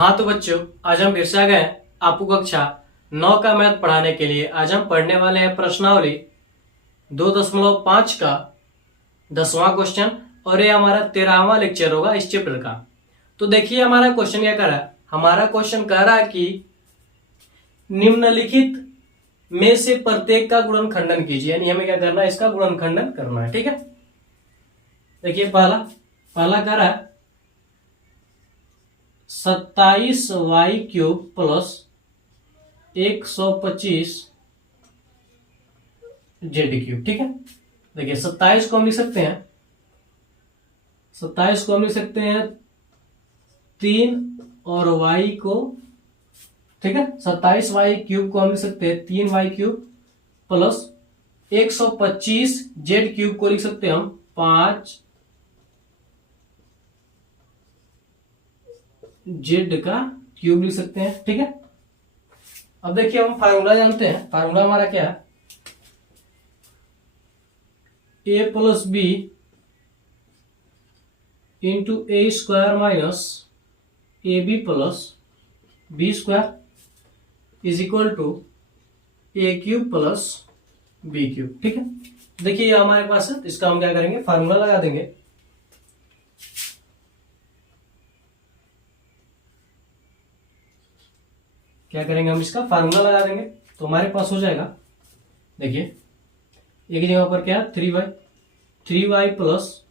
हाँ तो बच्चों, आज हम फिर से आ गए हैं आपको कक्षा 9 का मैथ पढ़ाने के लिए। आज हम पढ़ने वाले हैं प्रश्नावली 2.5 का 10वां क्वेश्चन, और ये हमारा 13वां लेक्चर होगा इस चैप्टर का। तो देखिए हमारा क्वेश्चन क्या कह रहा है। हमारा क्वेश्चन कह रहा है कि निम्नलिखित में से प्रत्येक का गुणनखंडन कीजिए, यानी हमें क्या करना है, इसका गुणनखंडन करना है। ठीक है, देखिए पहला कह रहा है 27y³ प्लस 125z³। ठीक है, देखिए 27 को हम लिख सकते हैं 3 और y को, ठीक है, 27y³ को हम लिख सकते हैं 3y³ प्लस 125z³ को लिख सकते हैं हम 5 जेड का क्यूब लिख सकते हैं। ठीक है, अब देखिए हम फार्मूला जानते हैं। फार्मूला हमारा क्या है, a plus b into a square minus a b plus b square is equal to a³ plus b³। ठीक है, देखिए ये हमारे पास है, इसका हम क्या करेंगे, फार्मूला लगा देंगे। क्या करेंगे, हम इसका फार्मूला लगा देंगे तो हमारे पास हो जाएगा। देखिए एक जगह पर क्या है 3y plus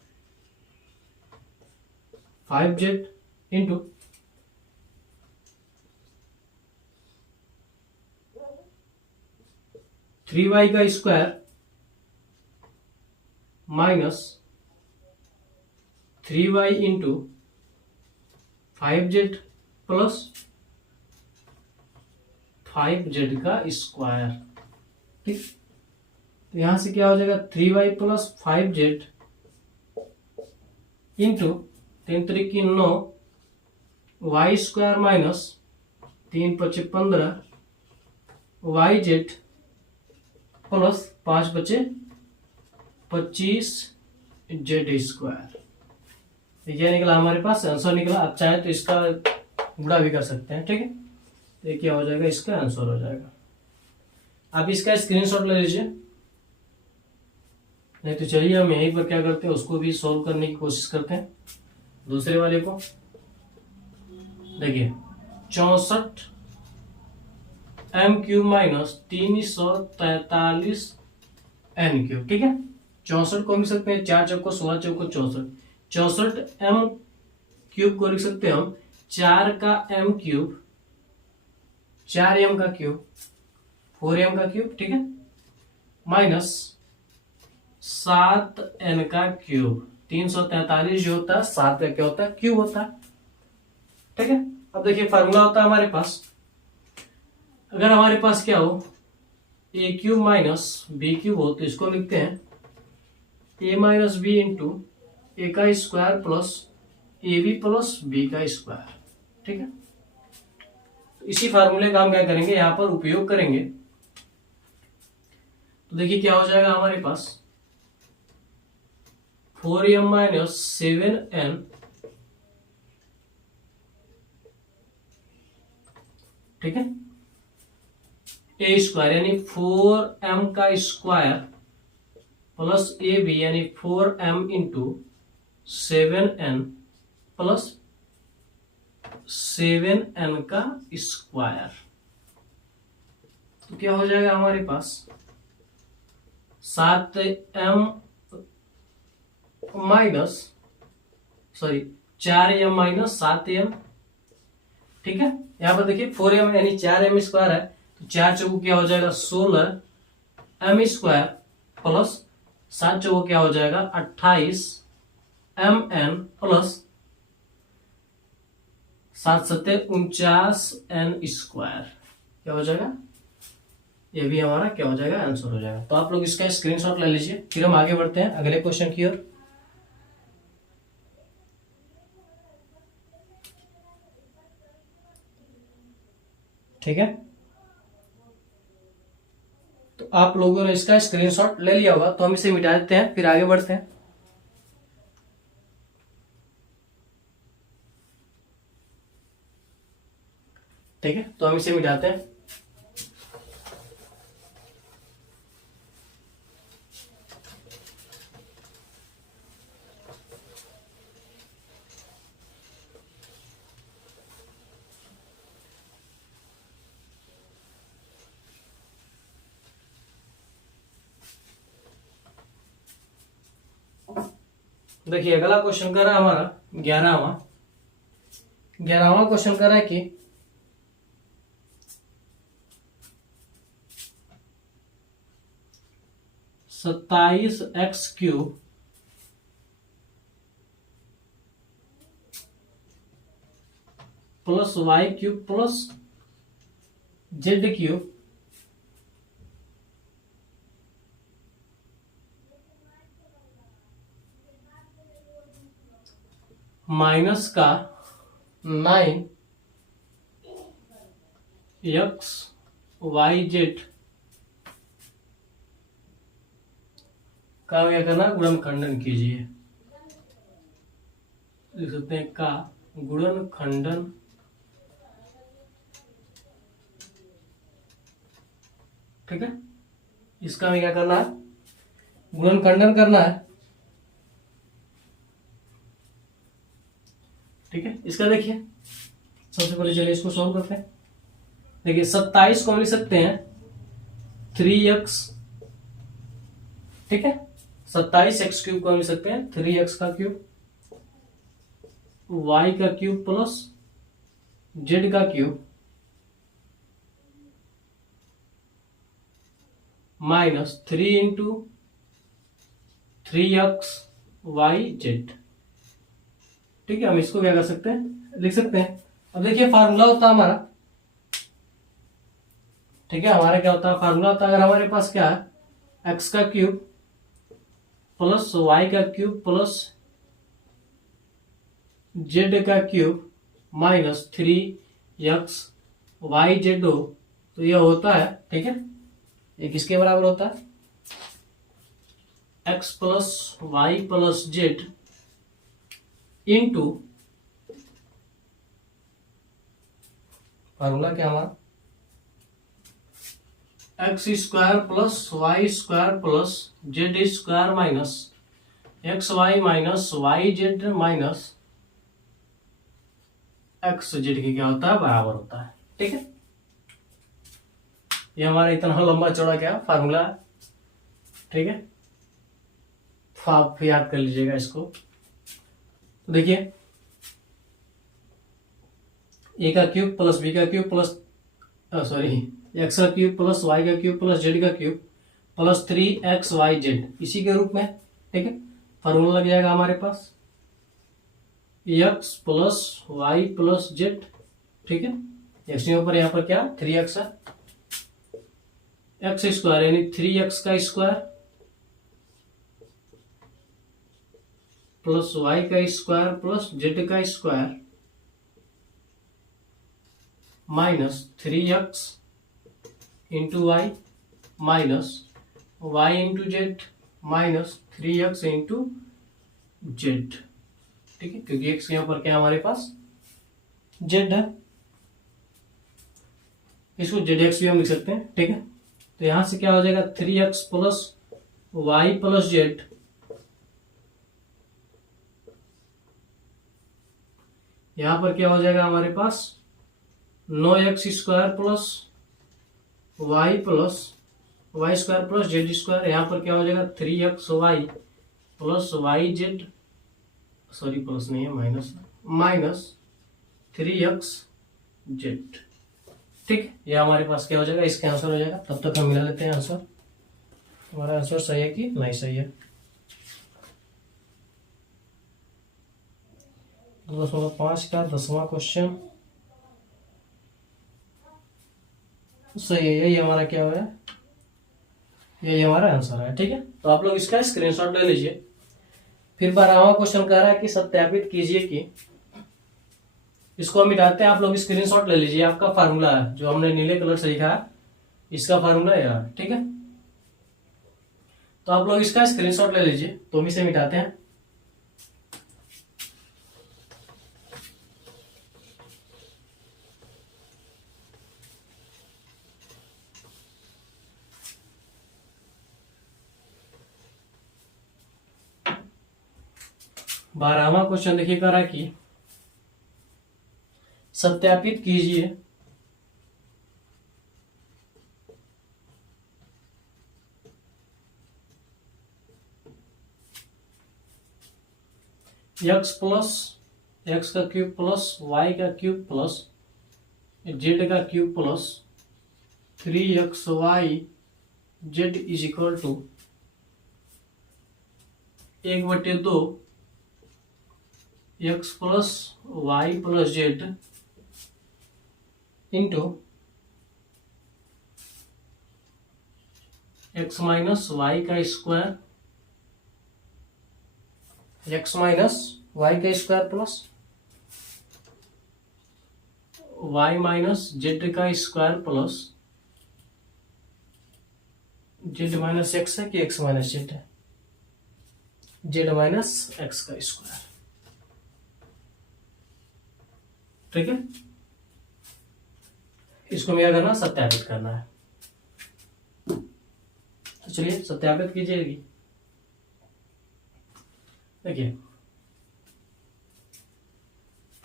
5z into 3y का square minus 3y into 5z plus 5z का स्क्वायर। ठीक, तो यहां से क्या हो जाएगा 3y plus 5z into 3 3 9 y square minus 3 5 15 yz plus 5 बचे 25 z स्क्वायर। ये निकला हमारे पास आंसर निकला। आप चाहे तो इसका गुणा भी कर सकते हैं। ठीक है, तो क्या हो जाएगा, इसका आंसर हो जाएगा। आप इसका स्क्रीनशॉट ले लीजिए, नहीं तो चलिए हम यहीं पर क्या करते हैं, उसको भी सॉल्व करने की कोशिश करते हैं। दूसरे वाले को देखिए 64m³ माइनस 343n³। ठीक है, 64 को लिख सकते हैं 4 चौको 16 चौको 64। 64m³ को लिख सकते हैं हम 4 का m³, 4m का क्यूब 4m का क्यूब। ठीक है, माइनस 7n का क्यूब। 343 जो होता है 7 का क्या होता है, क्यूब होता है। ठीक है, अब देखिए फार्मूला होता है हमारे पास, अगर हमारे पास क्या हो a³ माइनस b³ हो तो इसको लिखते हैं a minus b into a का square plus a b plus b का स्क्वायर। ठीक है, इसी फार्मूले का हम क्या करेंगे, यहां पर उपयोग करेंगे। तो देखिए क्या हो जाएगा हमारे पास 4m माइनस 7n, ठीक है, ए स्क्वायर यानी 4m का स्क्वायर प्लस ए बी यानी 4m into 7n plus 7n का स्क्वायर। तो क्या हो जाएगा हमारे पास 4m माइनस 7m। ठीक है, यहां पर देखिए 4m यानी 4m स्क्वायर है, तो 4 चौको क्या हो जाएगा 16m स्क्वायर प्लस 7 चौको क्या हो जाएगा 28mn प्लस 7 7 49n स्क्वायर। क्या हो जाएगा, ये भी हमारा क्या हो जाएगा, आंसर हो जाएगा। तो आप लोग इसका स्क्रीनशॉट ले लीजिए, फिर हम आगे बढ़ते हैं अगले क्वेश्चन की ओर। ठीक है, तो आप लोगों ने इसका स्क्रीनशॉट ले लिया होगा, तो हम इसे मिटा देते हैं, फिर आगे बढ़ते हैं। ठीक है, तो हम इसे मिटाते हैं। देखिए अगला क्वेश्चन कर रहा है हमारा 11वां क्वेश्चन कर रहा है कि 27x³ plus y³ plus z³ minus का 9xyz का क्या करना, गुणनखंडन कीजिए। लिख सकते हैं का गुणनखंडन ठीक है, इसका हमें क्या करना है, गुणनखंडन करना है। ठीक है, इसका देखिए सबसे पहले चलिए इसको सॉल्व करते हैं। देखिए 27 को हम लिख सकते हैं 3x, ठीक है, 27x³ को हम लिख सकते हैं 3x का क्यूब, y का क्यूब प्लस z का क्यूब माइनस 3 इंटू 3xyz। ठीक है, हम इसको क्या कर सकते हैं, लिख सकते हैं। अब देखिए फार्मूला होता है हमारा, ठीक है, हमारा क्या होता है फार्मूला होता है, अगर हमारे पास क्या है x का क्यूब प्लस y का क्यूब प्लस z का क्यूब माइनस 3xyz हो, तो यह होता है, ठीक है, ये किसके बराबर होता है, x plus Y plus Z into formula क्या हमारा x² plus y² plus z² minus xy minus yz minus xz के क्या होता है, बराबर होता है। ठीक है, ये हमारा इतना लंबा चौड़ा क्या फार्मूला है। ठीक है, तो आप याद कर लीजिएगा इसको। तो देखिए ए का क्यूब प्लस बी का क्यूब प्लस एक्स का क्यूब प्लस वाई का क्यूब प्लस जेड का क्यूब प्लस 3xyz इसी के रूप में। ठीक है, फार्मूला लग जाएगा हमारे पास x plus Y plus z. ठीक है, एक्स के ऊपर यहाँ पर क्या 3x है, x² यानी 3x का स्क्वायर प्लस वाई का स्क्वायर प्लस जेड का square minus 3x into y minus y into z minus 3x into z. ठीक है, क्योंकि x के यहाँ पर क्या हमारे पास जेड है, इसको जेड एक्स भी हम लिख सकते हैं। ठीक है, तो यहां से क्या हो जाएगा 3x plus Y plus Z यहां पर क्या हो जाएगा हमारे पास 9x² plus Y square plus Z square. यहां पर क्या हो जाएगा 3xy plus y z, sorry plus नहीं है माइनस 3xz। ठीक, ये हमारे पास क्या हो जाएगा, इसका आंसर हो जाएगा। तब तक हम मिला लेते हैं आंसर, हमारा आंसर सही है कि नहीं सही है। 2.5 का 10वां क्वेश्चन सही है, यही हमारा क्या हो रहा है, यही हमारा आंसर है। ठीक है, तो आप लोग इसका स्क्रीनशॉट ले लीजिए। फिर 12वां क्वेश्चन कह रहा है कि सत्यापित कीजिए कि, इसको हम मिटाते हैं, आप लोग स्क्रीनशॉट ले लीजिए। आपका फार्मूला है जो हमने नीले कलर से लिखा है, इसका फार्मूला है। ठीक है, तो आप लोग इसका स्क्रीनशॉट ले लीजिए, तो हम इसे मिटाते हैं। 12वां क्वेश्चन देखिए करा कि सत्यापित कीजिए एक्स प्लस एक्स का क्यूब प्लस वाई का क्यूब प्लस जेड का cube plus 3xy Z is equal to 1/2 x plus Y plus Z into X minus Y का स्क्वायर एक्स माइनस वाई का square plus Y minus Z का square plus Z minus X है कि X minus Z है, Z minus X का square. ठीक है, इसको क्या करना, सत्यापित करना है। तो चलिए सत्यापित कीजिएगी। देखिए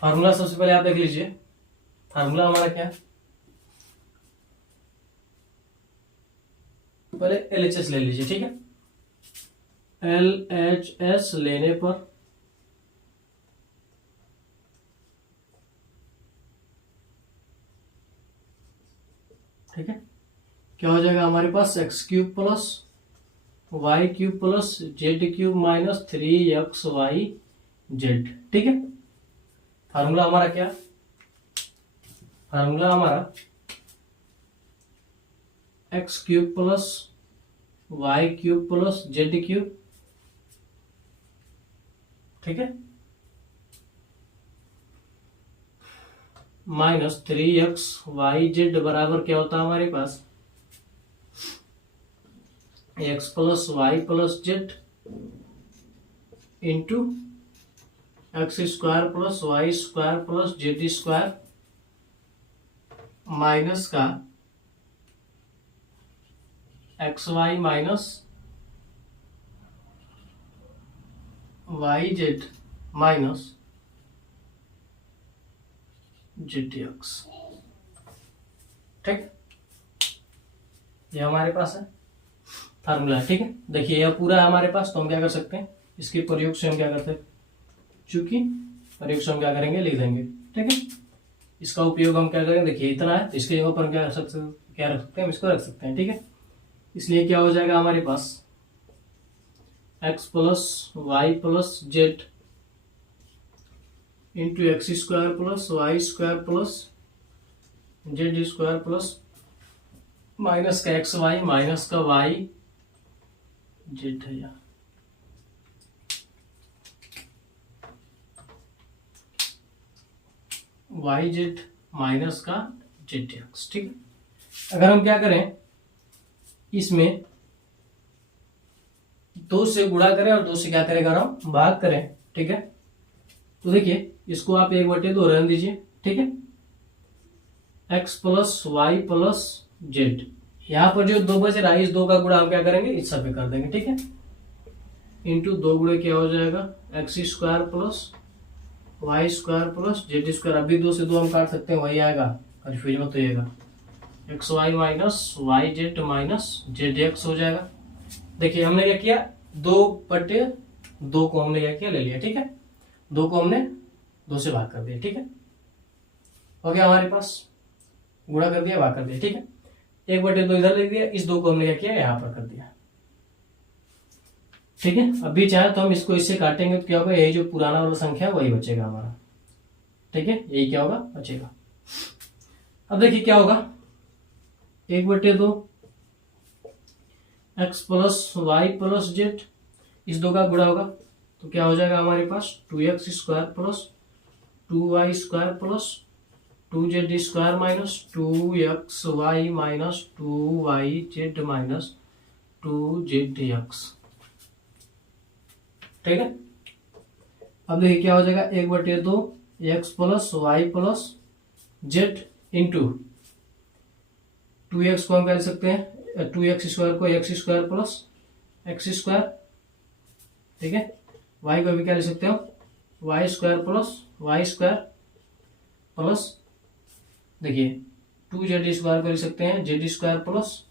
फार्मूला सबसे पहले आप देख लीजिए। फार्मूला हमारा क्या है, पहले LHS ले लीजिए। ठीक है, LHS लेने पर ठीक है क्या हो जाएगा हमारे पास, X cube plus Y cube plus Z cube minus 3xy Z. ठीक है, फार्मूला हमारा क्या, फार्मूला हमारा X cube plus Y cube plus Z cube. ठीक है, माइनस 3xy बराबर क्या होता है हमारे पास, X plus Y plus Z into X square plus Y square plus Z square minus का X Y minus Y Z minus Z X. ठीक, ये हमारे पास है फार्मूला। ठीक है, देखिए यह पूरा है हमारे पास, तो हम क्या कर सकते हैं, इसके प्रयोग से हम क्या करते हैं, चूंकि प्रयोग से हम क्या करेंगे, लिख देंगे। ठीक है, इसका उपयोग हम क्या करेंगे, देखिए इतना है तो इसके जगह पर हम क्या रख सकते हैं, हम इसको रख सकते हैं। ठीक है, इसलिए क्या हो जाएगा हमारे पास, X plus Y plus Z into X square plus Y square plus Z square plus minus का एक्स वाई माइनस का वाई जेड है यहाँ, वाई जेड माइनस का जेड एक्स। ठीक है, अगर हम क्या करें, इसमें 2 से गुणा करें और 2 से क्या करें, अगर हम भाग करें। ठीक है, तो देखिए इसको आप 1/2 रहने दीजिए। ठीक है, x plus Y plus z, यहाँ पर जो 2 बच रहा है, इस 2 का गुणा हम क्या करेंगे, इस सब पे कर देंगे। ठीक है, इंटू 2 गुणे क्या हो जाएगा, x square plus Y square plus Z square. अभी 2 से 2 हम काट सकते हैं, वही आएगा, कंफ्यूज मत होइएगा, X Y minus Y Z minus Z X हो जाएगा। देखिए हमने क्या किया, 2/2 को हमने क्या किया, ले लिया। ठीक है, 2 को हमने 2 से भाग कर दिया। ठीक है, हो गया हमारे पास, गुणा कर दिया, भाग कर दिया। ठीक है, 1/2 इधर लिख दिया, इस 2 को हमने क्या किया, यहाँ पर कर दिया। ठीक है, अभी चाहे तो हम इसको इससे काटेंगे तो क्या होगा, यही जो पुराना वाला संख्या है वही बचेगा हमारा। ठीक है, यही क्या होगा, बचेगा। अब देखिए क्या होगा, 1/2 x plus Y plus z, इस 2 का गुणा होगा तो क्या हो जाएगा हमारे पास, 2x square plus 2y square plus 2z square minus 2xy minus 2yz minus 2zx। ठीक है, अब देखिए क्या हो जाएगा, 1/2 x plus Y plus Z into 2x को हम कह सकते हैं, 2x स्क्वायर को x square plus x square. ठीक है, y को भी क्या ले सकते हो, वाई स्क्वायर प्लस देखिए 2z² कर सकते हैं, z² plus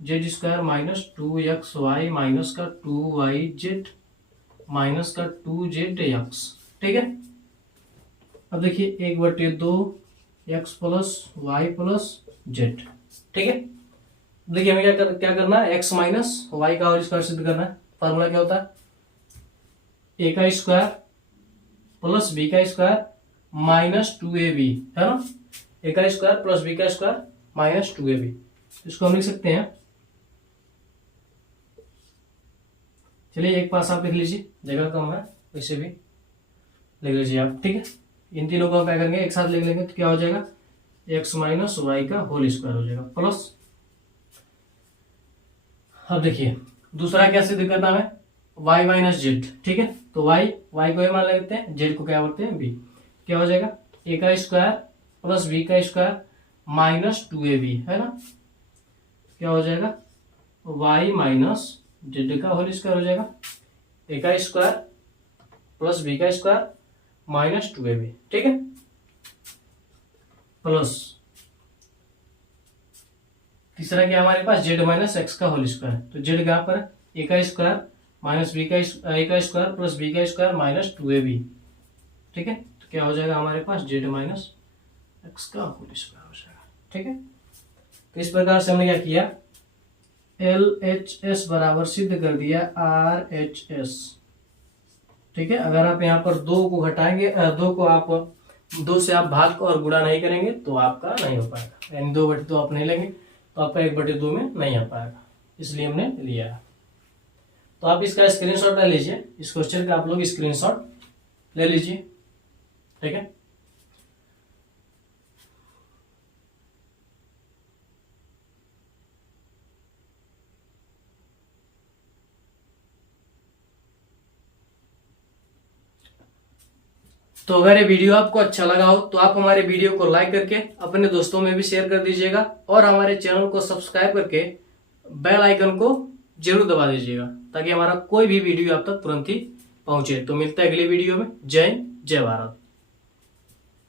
z² minus 2xy minus का 2yz माइनस का 2zx। ठीक है, अब देखिए 1/2 x plus Y plus z. ठीक है, देखिए हमें क्या करना है, x माइनस वाई का होल स्क्वायर सिद्ध करना है। फॉर्मूला क्या होता है, a का स्क्वायर प्लस b का स्क्वायर माइनस 2ab है ना, a का स्क्वायर प्लस b का स्क्वायर माइनस 2ab। इसको हम लिख सकते हैं, चलिए एक पास आप लिख लीजिए, जगह कम है वैसे भी लिख लीजिए आप। ठीक है, इन तीनों को हम क्या करेंगे, एक साथ लिख लेंगे तो क्या हो जाएगा, x माइनस वाई का होल स्क्वायर हो जाएगा प्लस। अब देखिए दूसरा क्या सिद्ध करना है, y माइनस जेड। ठीक है, तो y को ये मान लेते हैं, z को क्या बोलते हैं b। क्या हो जाएगा, a का स्क्वायर प्लस b का स्क्वायर माइनस 2ab है ना, क्या हो जाएगा, y माइनस जेड का होल स्क्वायर हो जाएगा, a का स्क्वायर प्लस b का स्क्वायर माइनस 2ab। ठीक है, प्लस तीसरा क्या हमारे पास, z माइनस एक्स का होल स्क्वायर। तो z कहां पर है, a का स्क्वायर माइनस b का a का स्क्वायर प्लस b का स्क्वायर माइनस 2ab। ठीक है, तो क्या हो जाएगा हमारे पास, z माइनस एक्स का होल स्क्वायर हो जाएगा। ठीक है, तो इस प्रकार से हमने क्या किया, LHS बराबर सिद्ध कर दिया RHS। ठीक है, अगर आप यहाँ पर 2 को घटाएंगे, 2 से आप भाग और गुणा नहीं करेंगे तो आपका नहीं हो पाएगा, यानी 2/2 आप नहीं लेंगे तो आपका 1/2 में नहीं आ पाएगा, इसलिए हमने लिया है। तो आप इसका स्क्रीनशॉट ले लीजिए, इस क्वेश्चन का आप लोग स्क्रीनशॉट ले लीजिए। ठीक है, तो अगर ये वीडियो आपको अच्छा लगा हो तो आप हमारे वीडियो को लाइक करके अपने दोस्तों में भी शेयर कर दीजिएगा और हमारे चैनल को सब्सक्राइब करके बेल आइकन को जरूर दबा दीजिएगा ताकि हमारा कोई भी वीडियो आप तक तुरंत ही पहुंचे। तो मिलता है अगली वीडियो में। जय हिंद, जय भारत।